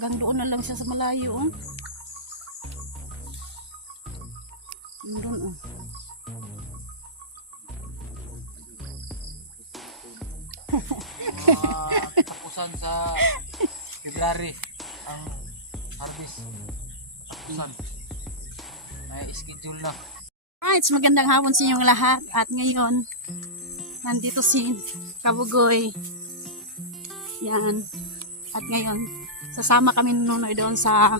Hanggang doon na lang siya sa malayo. Oh. Doon oh. Tapusan sa February ang harvest. Tapusan. May schedule na. Alright, magandang hapon sa inyong lahat. At ngayon, nandito si Kabugoy. Yan. At ngayon, sasama kami nunoy doon sa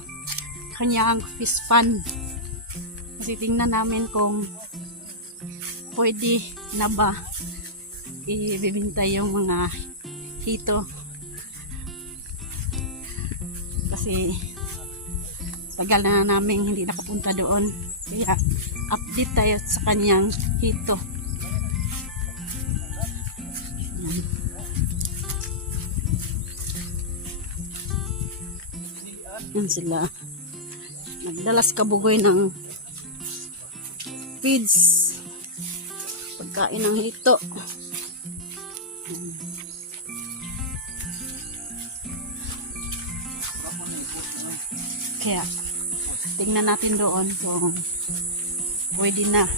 kanyang fish pan. Kasi tingnan namin kung pwede na ba ibibinta yung mga hito. Kasi tagal na namin hindi nakapunta doon. Kaya update tayo sa kanyang hito. Yan sila. Nagdalas Kabugoy ng feeds. Pagkain ng hito. Kaya tingnan natin doon kung pwede na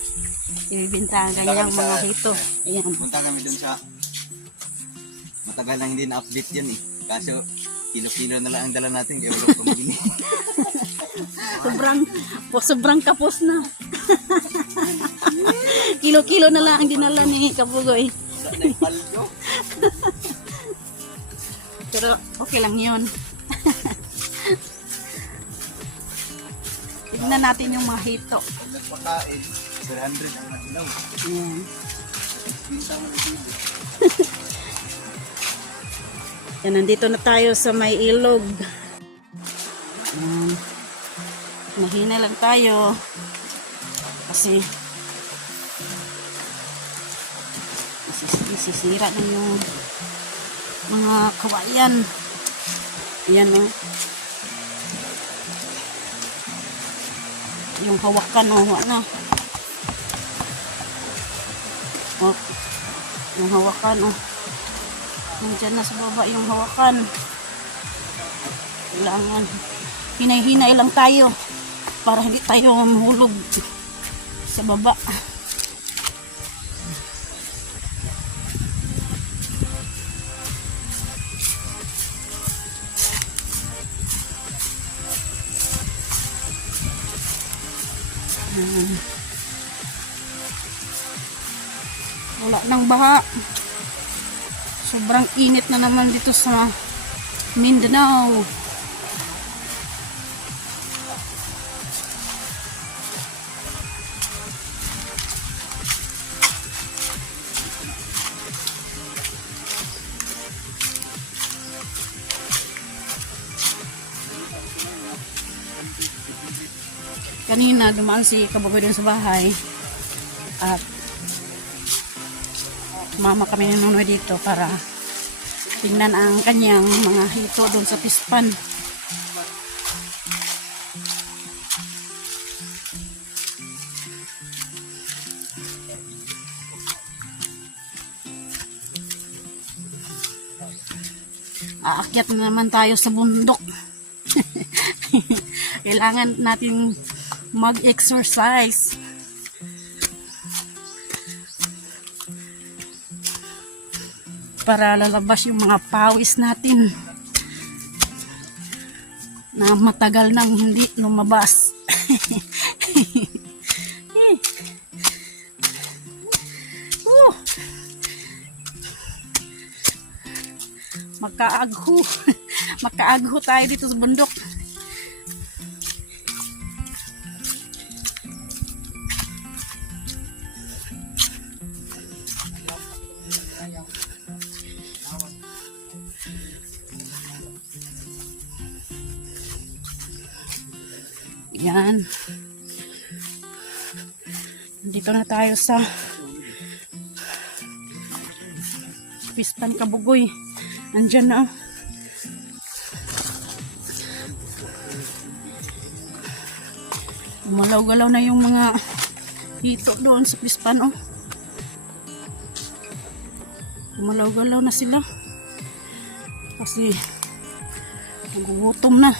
ibibenta ang ganyang mga hito. Ayan. Punta kami dun sa matagal na hindi na-update yan eh. Kaso kilo-kilo na lang ang dala natin kaya wala pa magini. sobrang kapos na. Kilo-kilo na lang ang dinala ni Kabugoy. Pero okay lang yun. Tignan natin yung mga hito. Nagpakain, 400 ang masilaw. Ayan. Pinta mo na Yan, nandito na tayo sa may ilog. Ayan. Mahina lang tayo. Kasi nasisira na yung mga kawayan. Ayan o. Yung hawakan o. Ano? Oh, yung hawakan o. Nandiyan na sa baba yung hawakan. Kailangan hinay-hinay lang tayo para hindi tayo mahulog sa baba. Wala nang baha. Sobrang init na naman dito sa Mindanao. Kanina dumaan si Kabugoy dun sa bahay at mama kami nanunoy dito para tingnan ang kanyang mga hito doon sa pispan. Aakyat na naman tayo sa bundok. Kailangan natin mag-exercise. Para lalabas yung mga pawis natin na matagal nang hindi lumabas. Magkaagho tayo dito sa bundok. Yan. Dito na tayo sa Pispan Kabugoy. Andyan na. Gumalaw-galaw na yung mga hito doon sa Pispan. Oh. Gumalaw-galaw na sila. Kasi Nagugutom na.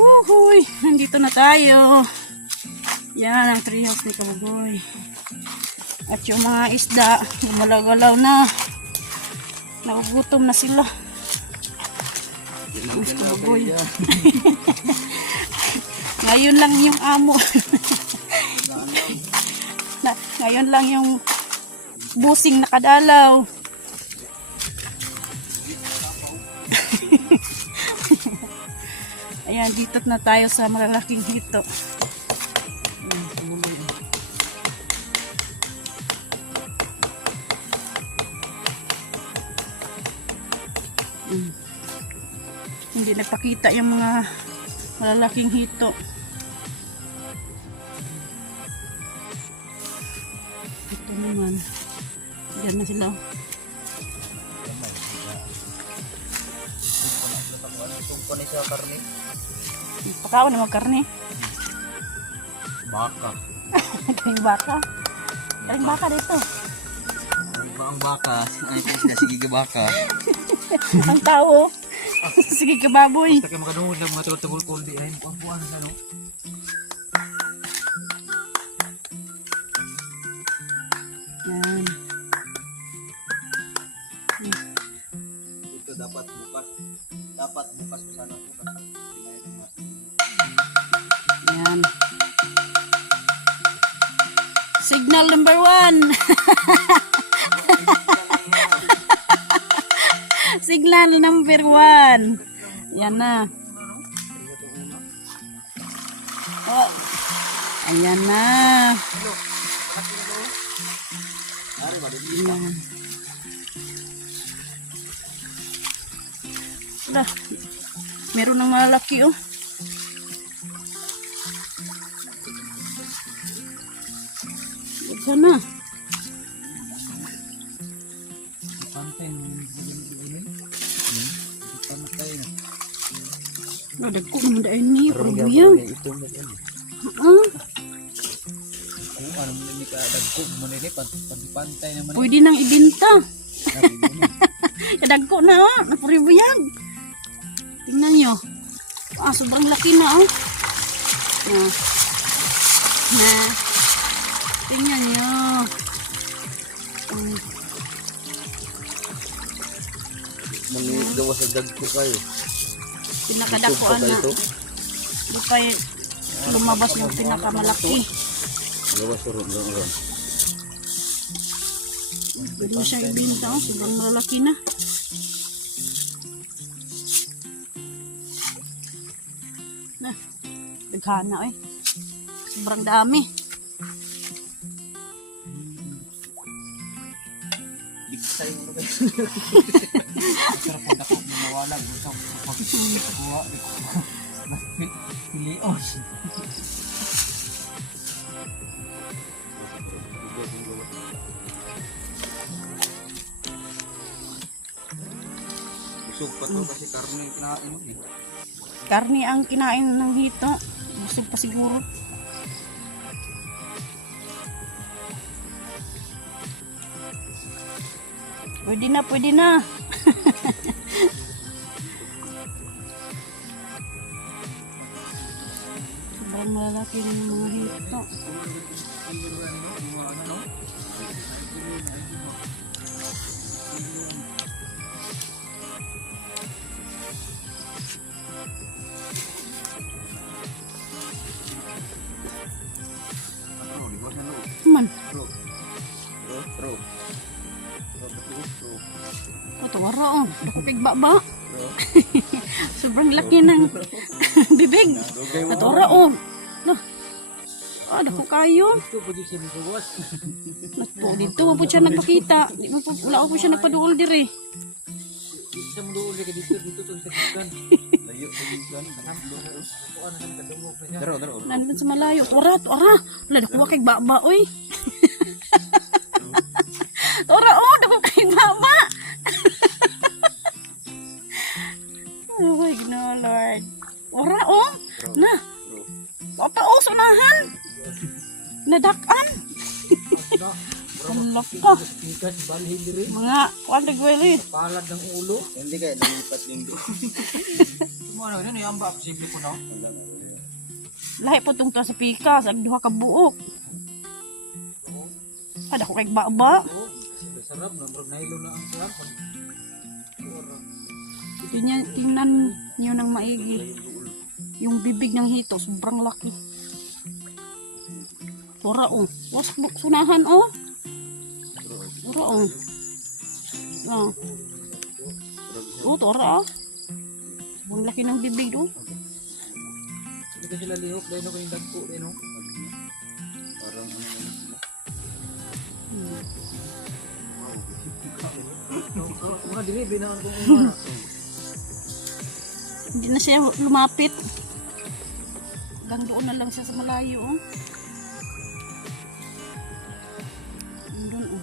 Uhuy, nandito na tayo. Yan ang treehouse ni Kabugoy. At yung mga isda, gumalaw-galaw na. Nagugutom na sila. Mas Kabugoy. Ngayon lang yung amo. Ngayon lang yung busing nakadalaw. Ayan, dito na tayo sa malalaking hito. Hindi nagpakita yung mga malalaking hito. Ito naman. Diyan na sila. Tungkol na siya karne. Pakawan na magkarne. Baka. Kaling baka. Kaling baka dito. Ang baka. Ay, sige baka. Ang tao. Sige ka baboy. Basta kayo makadungod lang matulog-tagol-tagol di rin. Puan na no. Yan. Ito dapat bukas. Dapat bukas ko sana ito. Yan. Signal number 1. Signal number 1. Yan na. Oh. Ayan na. Ayan. Wala. Meron ng malaki oh. Ito na. Pantin. Pamatay na. Oh, dagko naman dahil niya. Parang Ito na yan. Kung ano mo ni kadagko mo ni pantay naman. Pwede nang ibinta. Kadagko na oh. Napuribuyag. Tingnan nyo. Sobrang laki na oh. Na. Tingnan nyo. Manigawa sa dagko kayo. Pinakadakuan na. Di pa lumabas yung pinakamalaki. Gawa sa ron. Pwede mo siyang ibinta oh. Sobrang malaki na. Na. Daghana eh. Sobrang dami. Sa'yo mo na guys. Sarap ang dako mawalag usap pagkuha. Pilios. Busog pa to kasi karne kinain mo eh. Karni ang kinain ng hito. Busog pa siguro. Pwede na, pwede na. Sobrang malaki ng mga hito. Man, ito wala oh. Ako pigbaba. Sobrang laki ng bibig. Ito wala oh. No. Dako kayo. Ito po di siya nagawas. Dito mo po siya nagpakita. Wala po siya nagpaduol dire. Isa mo doon ka dito sa tagikan. Layo sa gigan. Kuan na kadungog na siya. Daro. Nandun sa malayo. Tora. Wala dako kay baba oy. Tora oh, dako kay baba. Nadakan. Ang laka. Pikas, balhin diri. Mga kuwan nagweli. Palad ng ulo. Hindi kaya lumipat din doon. Ano yun? Yung amba, simple ko na. Lahi po itong sa pikas. Ang duha ka buok. Kada ko kay baba. Oo. Sarap na. Marag nahilo na ang sarap. Tingnan niyo ng maigi. Yung bibig ng hito, sobrang laki. Tora oh. Was sunahan oh. Tora oh. Ah. Oh, tora ah. Ang laki ng bibig oh. Hindi ka sila lihok. Dahil ako yung dagko. Dahil no? Parang Mga dili, binaan kong umara. Hindi na siya lumapit. Hanggang doon na lang siya sa malayo oh. Doon oh.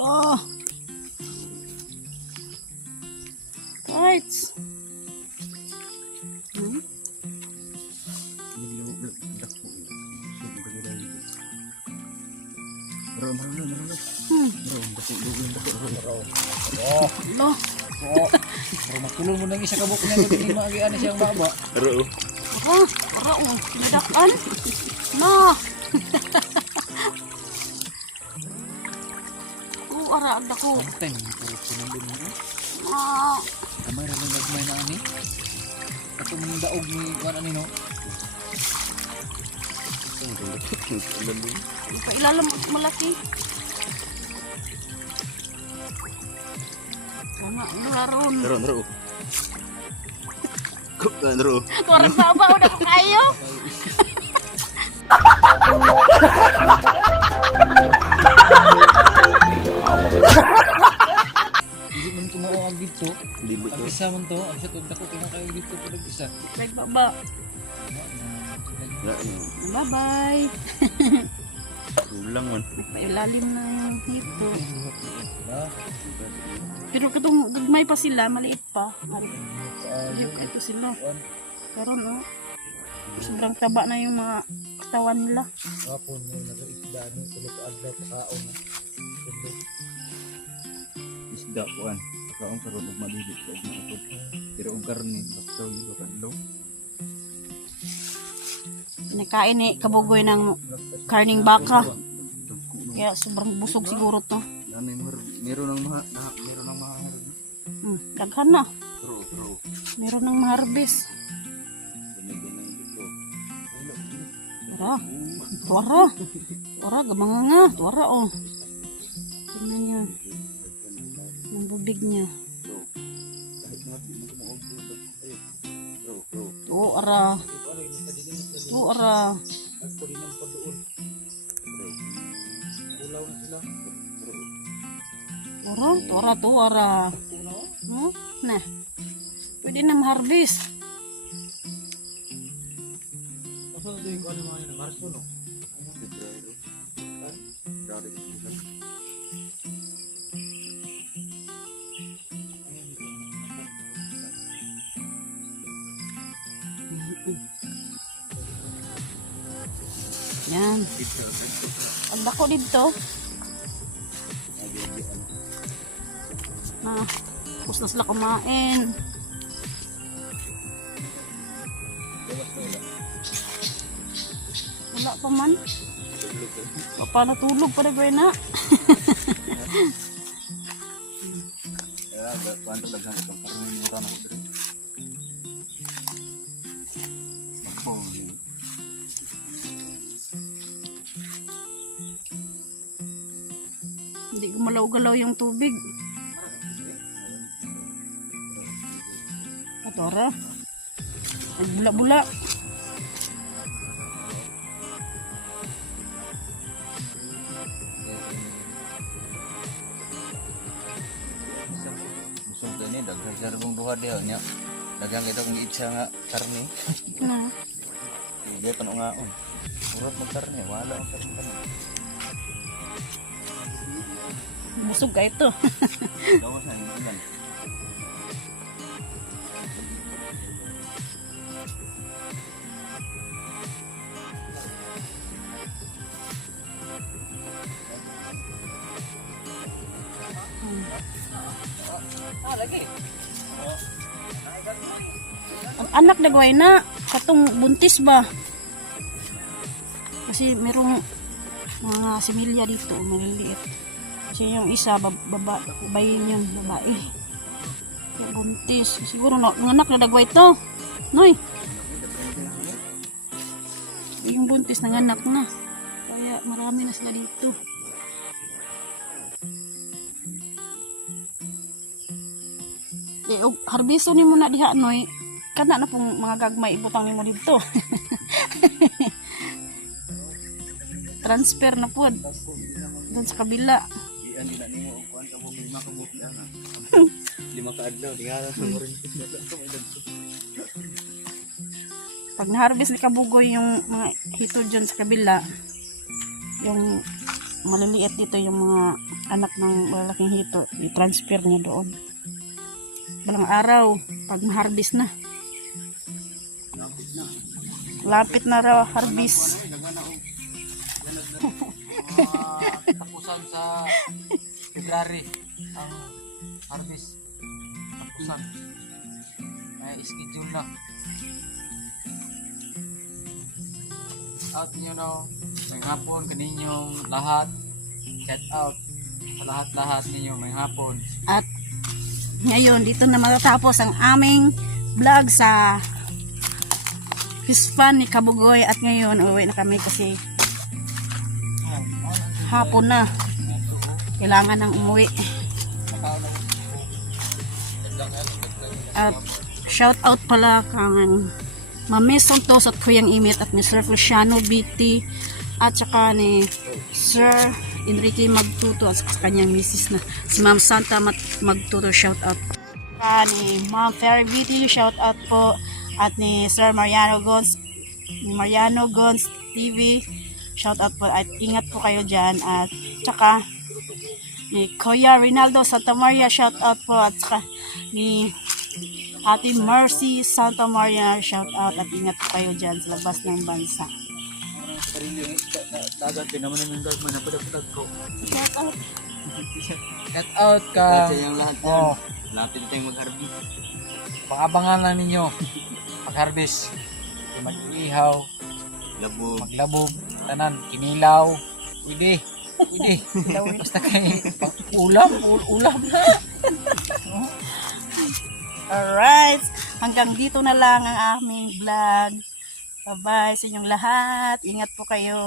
Oh. Right. Hmm? Lo. Pero matulong mo ng isa kabuk niya. Hindi maagian siyang baba. Pero Para oh, nadakan. No. Ara ada ko. Panteng. Pero sinulong mo. Ah, Kamay na lang nagmay na ani. Atong daog ni kuan ani no. pailalam malaki. Ano naron? Naro. Naro. Orang baba udah ko kayo. Hindi man tumawa ang dito. Hindi ba Ang isa man to, ang isa to dako ko na kayo dito pag isa. Baik baba. Bye bye. Ulang man. Pailalim na yung hito. Ba? Pero katong gagmay pa sila, maliit pa. Ayun, ito sila. Karon oh. Sobrang taba na yung mga katawan nila. Kapon mo nag-isda ni tulog adlaw kaon. Isda kuan. Kaon karon ug malibit sa mga pero og karne basta yung kanlo. Nakain ni kabugoy ng karning baka. Kaya sobrang busog siguro to. Nanay meron ng mga Daghan na. True. Meron ng maharbis. Tuara, gamanga nga. Tuara oh. Tingnan niya. Yung bubig niya. Tuara. Tuara. Nah. Pwede na maharbis. Asa to yung ano man Marso no. Yan. Ang dako dito. Tapos na sila kumain. Wala pa man. Natulog pa na gawin na. Kuanto dagang ito karne yung tanong dito. Hindi gumalaw-galaw yung tubig. Atora. Nagbula-bula. Busog gani daghang sarong duha diha nya. Daghang kita kung itsa nga karne. Na. Hindi pa ngaon. Urat mo karne, wala ang karne. Busog ka ito. Gawasan, ilan. Lagi. Ang anak dagway na. Katong buntis ba? Kasi merong mga similya dito, maliliit. Kasi yung isa, babae yun, babae. Kaya buntis. Siguro ng anak na dagway to. Noy. Yung buntis ng anak na. Kaya marami na sila dito. Harbiso ni mo na diha, Noy. Kana na pong mga gagmay ibutang ni mo dito. Transfer na po doon sa kabila. Iyan nila ni mo kuan ka mo 5 ka buti ana. 5 ka adlaw tingala sa morin. Pag na-harvest ni kabugoy yung mga hito dyan sa kabila, yung maliliit dito yung mga anak ng malaking hito, i-transfer niya doon. Balang araw, pag ma-harvest na. Lapit na raw harvest. Tapusan sa February ang harvest. Tapusan. May schedule na. Out niyo no. May hapon kaninyong lahat. Shout out sa lahat-lahat ninyo may hapon. At ngayon, dito na matatapos ang aming vlog sa fish fun ni Kabugoy. At ngayon, uwi na kami kasi hapon na. Kailangan ng umuwi. At shout out pala kang Mami Santos at Kuyang Imit at Mr. Feliciano BT at saka ni Sir Enrique Magtuto at sa kanyang misis na si Ma'am Santa Magtuto, shout out. Ni Ma'am Ferry BT, shout out po. At ni Sir Mariano Gons TV, shout out po. At ingat po kayo dyan. At saka ni Kuya Rinaldo Santa Maria, shout out po. At saka ni Ate Mercy Santa Maria, shout out. At ingat po kayo dyan sa labas ng bansa. Dagat din naman yung dog man napadagdag ko. Shout out. Cut out ka. Kasi yung lahat yan. Oh, Lapit tayong mag-harvest. pangabangan lang ninyo. Pag-harvest. Mag-ihaw, Labog. maglabog, tanan, kinilaw. Pwede. Basta kay ulam na. Alright, hanggang dito na lang ang aming vlog. Bye-bye sa inyong lahat. Ingat po kayo.